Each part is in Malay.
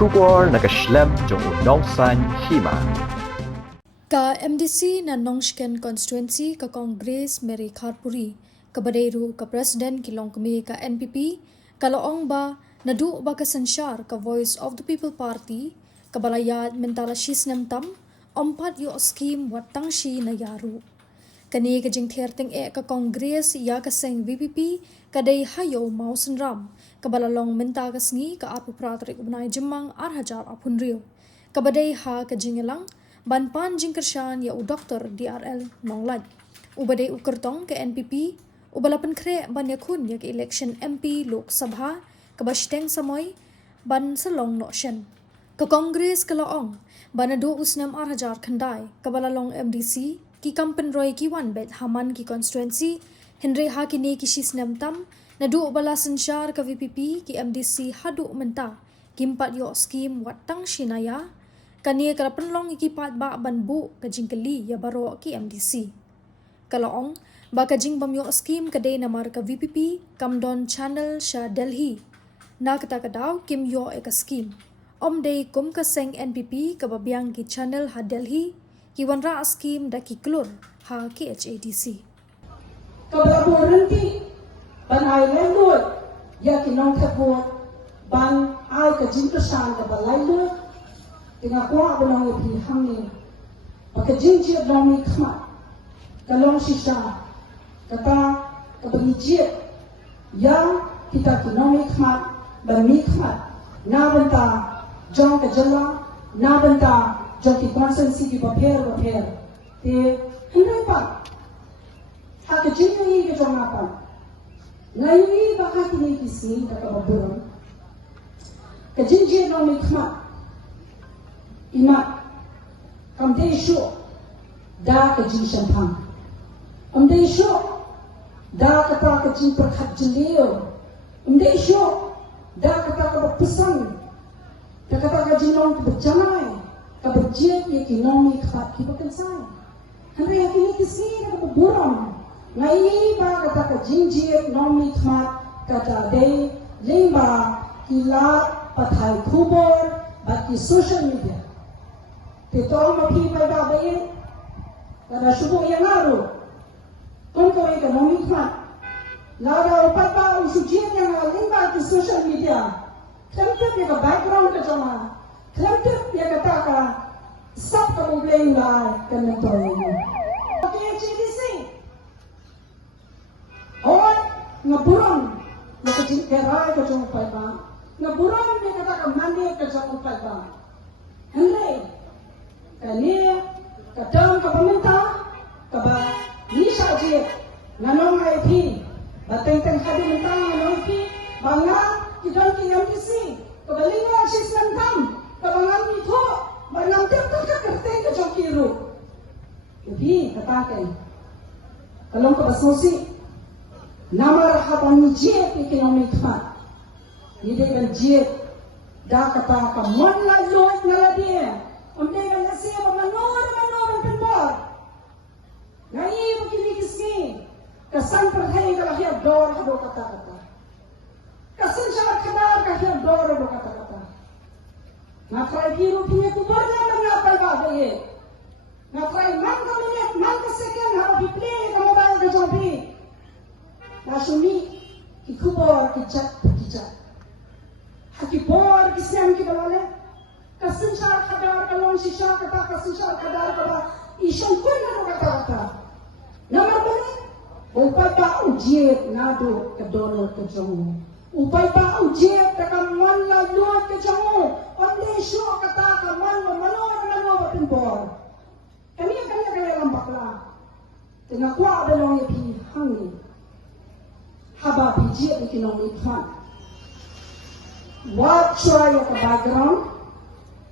Kubor nakaslem jong unongsan Hima. Ka MDC na Nongsken constituency ka Congress Mary Kharpuri ka Badairu ka President kilong kami ka NPP kalaong ba Naduh ba ka Synshar ka Voice of the People Party ka balayat mentala shisnem tam ompat yo Skhim wat Tangshi na yaru. Kani ka jing therting ka Congress ya ka seng VPP kadai hayo mausen ram kabalalong menta ka sngi ka apu pratrik ubnai jemang arhajar apun rio kabadai ha ka jingelang ban pan jing kershan ya u Dr. DRL nonglaj ubadai ukertong ke NPP ubalapan kre ban yakun ya ke election MP Lok Sabha kabashteng samoy ban salong nokshen ka Congress kalaong ban Naduh usnam arhajar khandai kabalalong MDC ki kampen roy ki wan bet haman ki constituency Henry ha kini ki shisnam tam Naduh bala Synshar ka VPP ki MDC hadu menta kimpat yo Skhim wat Tangshi Naïa kani kala penlong iki pat ba ban bu ka jingkeli ya baro ki MDC kalaong ba ka jing bam yo Skhim kadai namar ka VPP kamdon channel sha Delhi na kata kadaw kim yo ka Skhim om dei kum ka seng NPP ka babyang ki channel ha Delhi ki wanra Skhim da ki klur ha ki HADC kababuran ti ban ay lendot ya kinong kabot ban ay ka jintosan ka balay lot tinakwa banong ipihang ni pagkajinjit dong ni kma kalong sisa kata kabagijit ya kita kinong ni kma ban mi kma nabenta jong kajala nabenta jong ki consensi ki paper te hindi pa hakajinyo ni ka jong apan ngayon baka kinikisi ka kababuran kajinjit dong ni kma Hima, kamde sho da ka jin champagne. Kamde sho da ka ta ka jin prakhat jileo. Kamde sho da ka ta ka pisang. Da ka ta ka jin long ka bajamai. Ka bajit ye ki long ni khat ki bakansai. Hamre ya ki kisi na ka buram. Ngai ba ka ta ka jin jit long ni khat ka ta de limba ki la pathai khubor ba ki social media. Titong mapipay babayin, kada subo yang ngaru, kung kau ikan nomikmat, lada upat ba usujian yang lingba di social media, kelentip ya ka background ka jama, kelentip ya ka taka, sab ka mublaying ba kanatoy mo. Okay, HDC, or ngaburang, nakajinkeray ka jama upay ba, ngaburang ya ka taka mandi ka jama upay ba, hindi, kani kadang ka pemerintah kaba ni saja nanong IP bateng-teng hadi mentang nanong IP banga kidon ki MDC kaba linga sistem tam kaba ngan itu bangang tep ka kerte ka jokiru jadi katakan kalau ka basmosi namar haban jet ekonomi khat ni de ban jet da kata ka mon la lot na dia Om dia nasi apa manor penbor. Ngai begini kisni. Kesan perhai kalau dia dor hado kata-kata. Kesan sangat kenal kalau dia dor hado kata-kata. Ngafrai biru punya kubarnya mengapa bahagia ye. Ngafrai man ka minit, man ka second harap play ka mobile ka jobi. Nasumi ikubor kijat. Hakibor kisam ki balale. Synshar kadar kalong sisa kata Synshar kadar kata isang kun na kata namar bani upay pa ujiet Naduh kadono kajongo upay pa ujiet kaman la luat kajongo onde syo kata kaman manor na batinbor kami lambakla tinakwa balong yapi hangi haba bijiet ekonomi fan what try ka background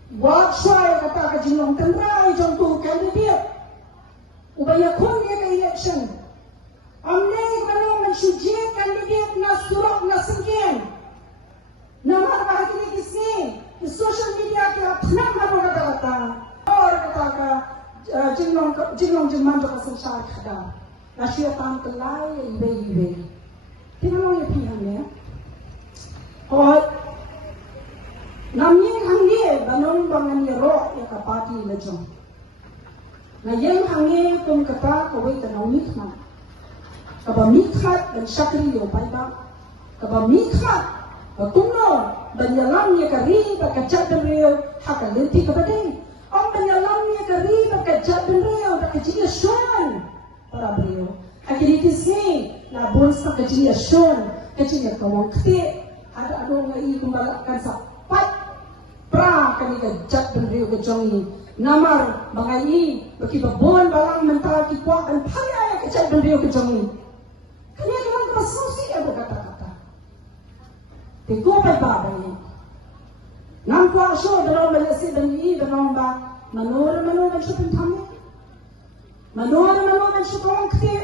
Wag siya kata ka jinong tandra jong tu candidate. Ubaya kun ya ka election. Amne kano man sujet candidate na surok na sengken. Namar ba kini kisni di social media ka pnam na kata or kata ka jinong jman ka Synshar khada. Na siya tam kelai ibe. Tingnan mo yung pihan niya. Naming hangye banong bangan ni ro ya kapati na jong. Na yang hangye kum kata ko wait na mikma. Kaba mikhat dan syakri yo pai ba. Kaba mikhat ba kuno banyalam ya kari ba kacak dan reo haka lenti kaba dei. Om banyalam ya kari ba kacak dan reo ba kacik shon para breo. Hakiri kisi na bonsa kacik shon kacik kawang kte ada ado ngai kumbala kan sa pat pra kami ka jat dan rio ka jongi namar bangai baki babon balang mental ki kwa dan paya ka jat dan rio ka jongi kami akan berasumsi ada kata-kata teko pai ba ni nam kwa sho dalam Malaysia dan ini dalam ba manora dan shopin thamme manora shopong kte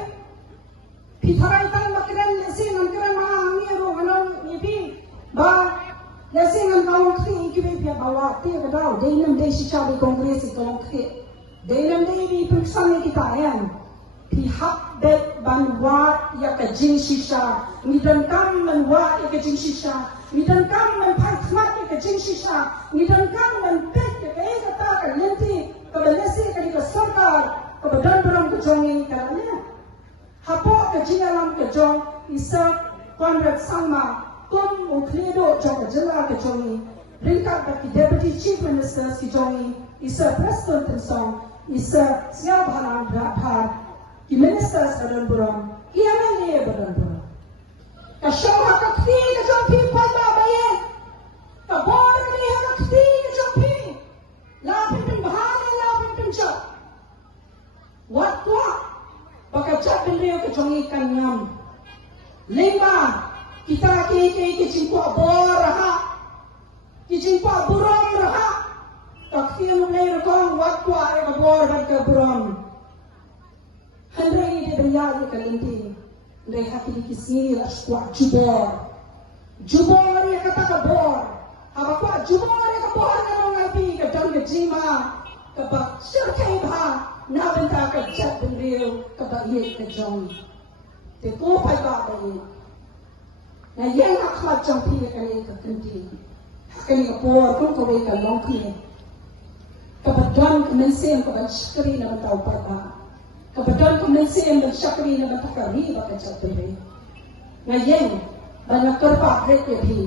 pitharai tan makran lesi nam kran ma ami ro hanom ni ba Lasi ngan kawan kti ikibe pia bawa te kadau dainam dei shisha di kongres kawan kti dainam dei bi periksan kita yan pi hak bet banwa ya ka jin shisha ni dan kam manwa ya ka jin shisha ni dan kam man pai khmat ya ka jin shisha ni dan kam man pet ya ka kata ka lenti ka balasi ka di ka sarkar ka badan beram ka jongi ka ne hapo ka jinalam ka jong isa kwanrat sangma Kum ukledo jong jela ke jongi ringkat bagi deputy chief ministers ki jongi isa president tensong isa siap halang bhar ki ministers badan buram ki amene badan buram ka shoha ka kti ke jong pi pai ba baye ka bor ni ha kti ke jong pi la pin bhar la pin cha wat kwa baka chat bin ke jongi kan ngam lima kita ke cingkua bor ha ki cingkua buram ha takfian mulai rekong waktu ay bor ke buram handai de belia ke lenti ndai hati kisi la skwa jubor ya kata ka bor aba kwa jubor ya ka bor na ngai pi ke dang ke jima ke ba shirkai ba na benta ka chat bin reu ke ba ye ke jong te ko pai ba ba ye na yang akhmat jampi kali ka kenti kali ka por kung ko ka long kni ka badan ka mensem ka ban shkri na batau pa ka badan ka mensem ban shkri na batakari ba ka chatte na yang ban karpa het ye phi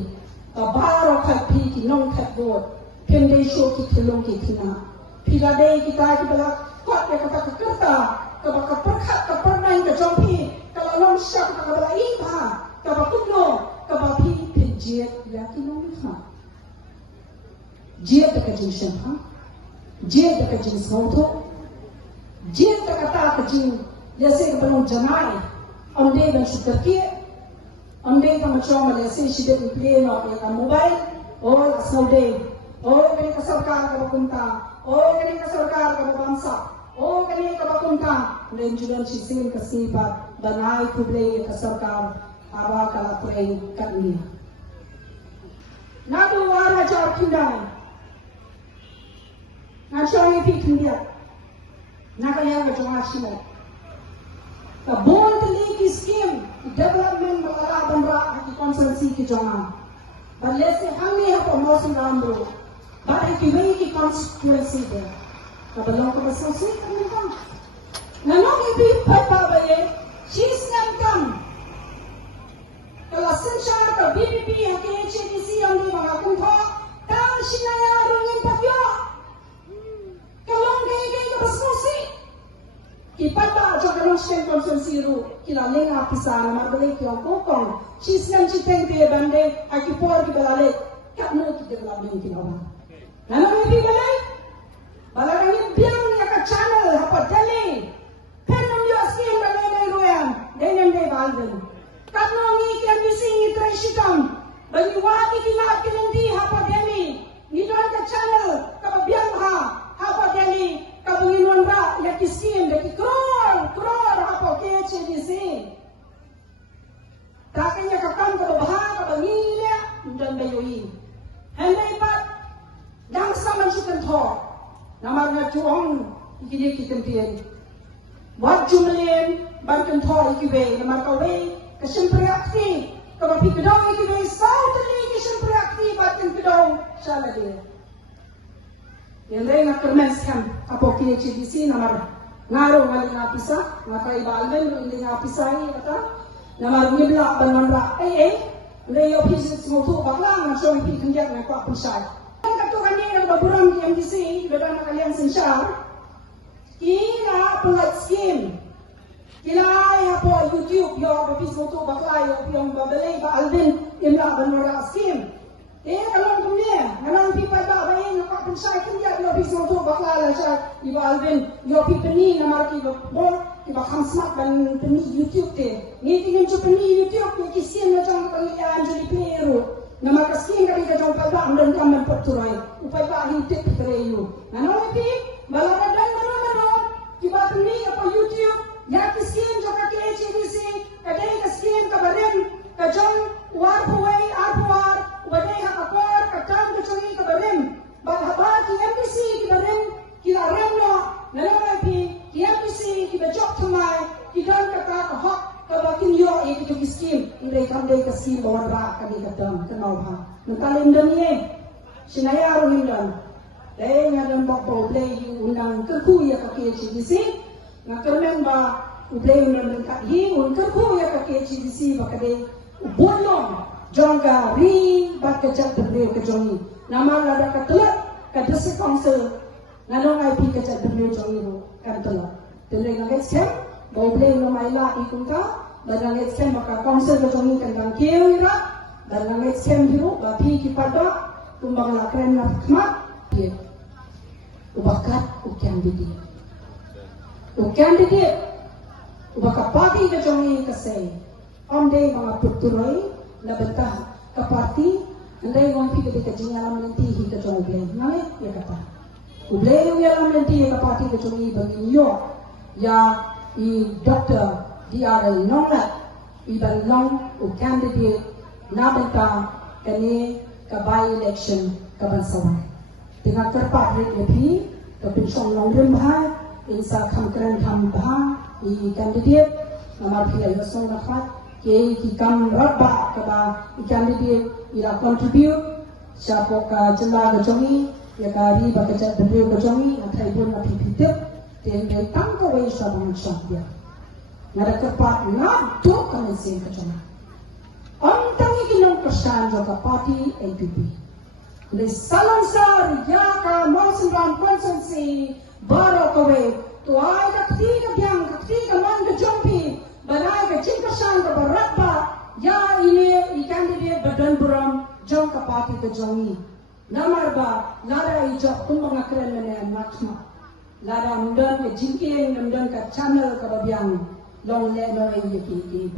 ka baro khat phi ki nong khat bot phem dei sho ki thilong ki thina phila dei ki ta ki bala kwat ya ka ta karta ka ba ka prakhat ka parnai ka jampi ka long shak ka bala i ba kabakuno kabapi penjiat yaki nongha jiat ka jin shamha jiat ka jin sauto jiat ka ta ka jin jese ka balong jamai onde ban shukarki onde ka machoma jese shide play no ka mobile or asaude or kani ka sarkar ka bakunta or kani ka sarkar ka bamsa or kani ka bakunta lenjulan chisin ka sibat banai kuble ka sarkar awa kala kurang katnia. Naduh wara jar kindai. Na chongi pi kindia. Na kaya ka jonga shina. Ka bon tli ki scheme development magala bandra ki consultancy ki jonga. Balle se hamni ha ko mosim ramro. Bare ki wei ki constituency de. Ka balong ko baso se ka. Na no ki pi papa baye. She's not come. Kalau Synshar ke BPP Khadc yang di mana kumpul Tang sinaya rungin papio kalau gay ke bersusi kita tak kalau Skhim konsensi ru kita lenga pisah nama beli kiong kokong cisnam citeng te bande aki por ki balale katno ki development ki nawa nana ni balai balai biang ya ka channel apa dali penum yo Skhim balai ruyan dengan de balden katno ni kan bising itrashitam bagi wati kila kilendi hapa demi ni don ka channel ka biang hapa demi ka bunginon ra ya Skhim de kror hapa ke disi takanya ka kam ka baha ka bangilya dan bayoi handai pat dang saman sukan tho namar na chuong ikini kitempien wat jumlen ban kan tho ikiwe namar ka we Kesimpriakti, kalau pikirkan itu besar tadi application proaktibat yang kedong shala dia. Yang lain nak kermeskan apa kini CDC namar ngaruh ngali ngapisa ngakai balben ini ngapisai kata namar ngiblak banamra lay office semua tu baklang macam pi kenjak nak kuat pusat. Kata kami yang berburam di MDC bersama kalian Synshar. Kira pelat Skhim. Kila apa YouTube yo office semua tu baklang yang babelai ba Alvin imla banamra Skhim. Kalau kemudian, kalau pipa tak baik, nak pun saya kerja di office untuk bakal saya di Alvin, di office peni nama kita bol, kita khamsmat dan peni YouTube te. Ni tinggal cuma peni YouTube, ni kisian macam kalian jadi peru. Nama kasian kali kita jumpa tak dan kami perturai. Upaya tak hidup kereyu. Nama ni, balapan dan mana kita peni apa YouTube, ya kisian juga KCDC, kadang kisian kabaran, kajang warpuai, arpuar. Badai hakapor katang kecuri kabarim badhabat ki MPC kibarim kila remno nalarapi ki MPC ki bajok thamai ki dan kata hak kabakin yo e ki Skhim indai kamdai ka Skhim bawan ra kadi kadam kenau ha mentalim dan ye sinaya ro hindan dai ngadam bok bo play undang keku ya ka KCDC ngakermen ba ublay undang kat hi un keku ya ka KCDC bakade ubonong jangka ri bat kecak berdeu kejongi nama lada katelak kadese council nanong IP kecak berdeu jongi ro katelak tele ngai Skhim bau play no maila ikunka badang Skhim maka council kejongi kandang keu ira badang Skhim hiru bapi kipada tumbang la kren na khmat ye ubakat candidate ubakat parti kejongi kase omde mga puturoy na bentah ke parti andai ngompi ke kejengalan nanti hingga jauh belai nai ya kata belai yang nanti ke parti ke jauh bagi yo ya I doktor dia ada nongat I balong u candidate na bentah kini ke by election ke bansawan dengan terpak lebih ke pensong long rembah insa kamkeran tambah I candidate nama pilih yosong nafat ke kam rabba kaba candidate ila contribute siapa ka jela gojongi ya kari bakacat berdua gojongi atai pun na pipitip ten dai tang ko wei sabang sabia ngada kepat Naduh kami sen gojongi tangi kinong kesan jo ka party NPP le salangsar ya ka monsenram konsensi baro kowe tuai ka tiga biang ka tiga man gojompi Banai ke cingkasan ke berapa ya ini ikan dia badan buram jong ke parti ke jongi namar ba lada ijak pun mengakren mana makma lada mundan ke jingking mundan ke channel ke babiang long le no ye ki